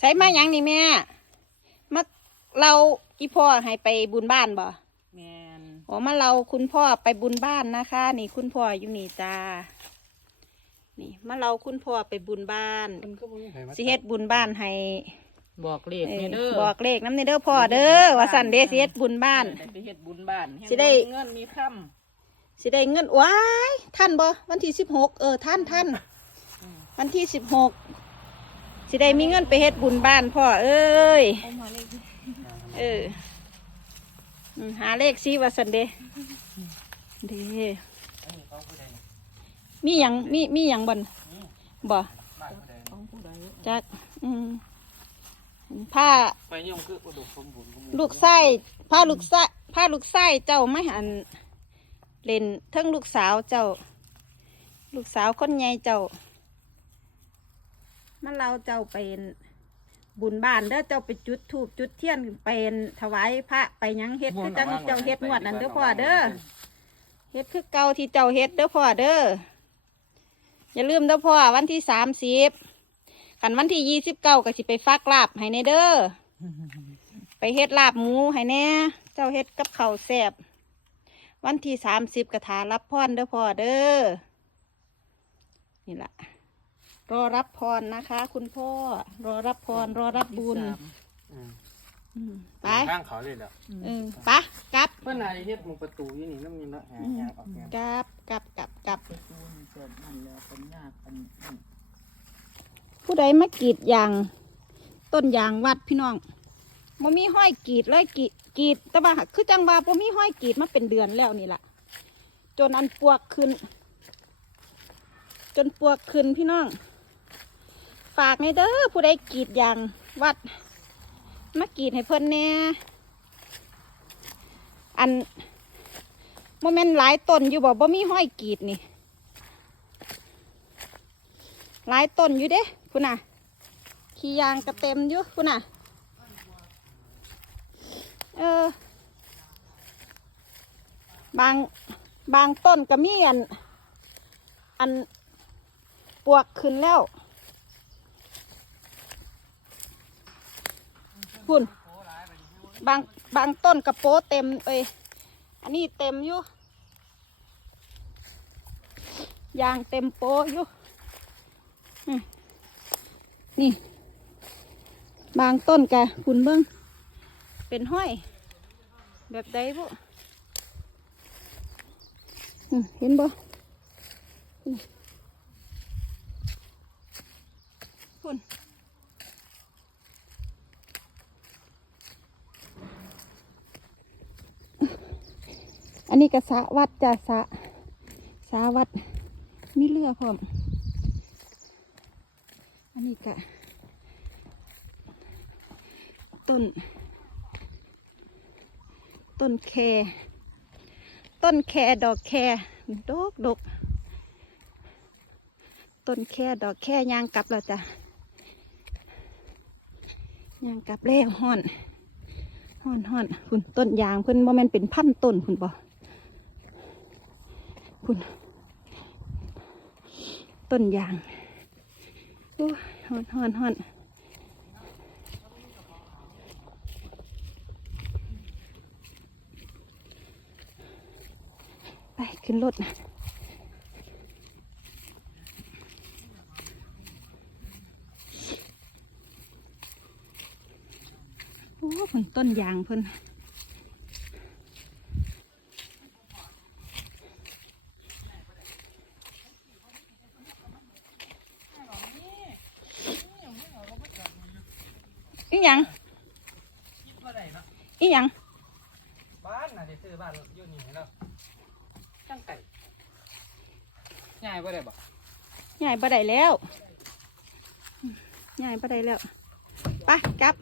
ใส่มาหยังนี่แม่มาเราอีพ่อให้ไปบุญบ้านบ่แมนโอ้มาเราคุณพ่อไปบุญบ้านนะคะ นี่คุณพ่ออยู่นี่จ้านี่มาเราคุณพ่อไปบุญบ้านมันก็บ่มีไผมาสิเฮ็ดบุญบ้านให้บอกเลขเอ่อนี่เด้อบอกเลขน้ำในเด้อพ่อเด้อว่าสันเดสิเฮ็ดบุญบ้าน ได้ไปเฮ็ดบุญบ้านสิได้เงินมีค่สิได้เงินว้ายท่านบ่วันที่สิบหกเออท่านท่านวันที่สิบหก สิได้มีเงินไปเฮ็ดบุญบ้านพ่อเอ้ย เออหาเลขซีว่าสันเดเดมีหยังมีมีหยังบ่นบ่จักอืมผ้าลูกไส้ผ้าลูกไส้ผ้าลูกไส้เจ้าไม่หันเล่นทั้งลูกสาวเจ้า ลูกสาวคนใหญ่เจ้า มันเราเจ้าเป็นบุญบ้านเด้อเจ้าไปจุดถูกจุดเทียนเป็นถวายพระไปหยังเฮ็ดคือจังเจ้าเฮ็ดงวดนั่นเด้อพ่อเด้อเฮ็ดคือเก่าที่เจ้าเฮ็ดเด้อพ่อเด้ออย่าลืมเด้อพ่อวันที่สามสิบขันวันที่ยี่สิบเก้าก็สิไปฟักลาบให้ในเด้อไปเฮ็ดลาบหมูให้แหน่เจ้าเฮ็ดกับข้าวแซ่บวันที่สามสิบกระถารับพรเด้อพ่อเด้อนี่ล่ะ รอรับพรนะคะ คุณพ่อ รอรับพร รอรับบุญอืมอืมไปข้างเขาเลยเหรอเออไปะกลับเพิ่นน่ะเฮ็ดหมุงประตูอยู่นี่นำนี่เนาะหาหยังออกหยังกลับกลับกลับกลับไปคูณเกิดนั่นแล้วเป็นยากเป็นนั่นผู้ใดมากรีดยางต้นยางวัดพี่น้องบ่มีห้อยกรีดเลยกรีดกรีดแต่ว่าคือจังว่าบ่มีห้อยกรีดมาเป็นเดือนแล้วนี่ล่ะ จนอันปวกขึ้น จนปวกขึ้นพี่น้อง ฝากในเด้อผู้ใดกรีดยางวัดมากรีดให้เพิ่นแน่อันโมเมนต์หลายต้นอยู่บ่บ่มีห้อยกรีดนี่หลายต้นอยู่เด้คุณน่ะ ขี้ยางกระเต็มอยู่คุณน่ะ เออ บางบางต้นก็มีอัน อันปวกขึ้นแล้ว คุณบางบางต้นกระโปเต็มเอ้ยอันนี้เต็มอยู่ยางเต็มโปอยู่นี่ บางต้นกะคุณเบิ้งเป็นห้อย แบบใดบุเห็นบ่คุณ อันนี้ก็สะวัดจ้ะสะสะวัดมีเรือพร้อม อันนี้ก็ต้น ต้นแค ต้นแคดอกแคดกดกต้นแคดอกแคยางกลับแล้วจ้ะยางกลับแล้วห่อนห่อนห่อนคุณต้นยางเพิ่นโมเมนเป็นพันต้นคุณบ่ คุณ ต้นยางโอ้ฮอนฮอนฮอนไป ขึ้นรถนะโอ้ผนต้นยางเพิ่น อีหยังคิดว่าได้เนาะอีหยังบ้านน่ะสิซื้อบ้านอยู่นี่เนาะจังไก่ง่ายบ่ได้บ่ใหญ่บ่ได้แล้วใหญ่บ่ได้แล้วไปกลับ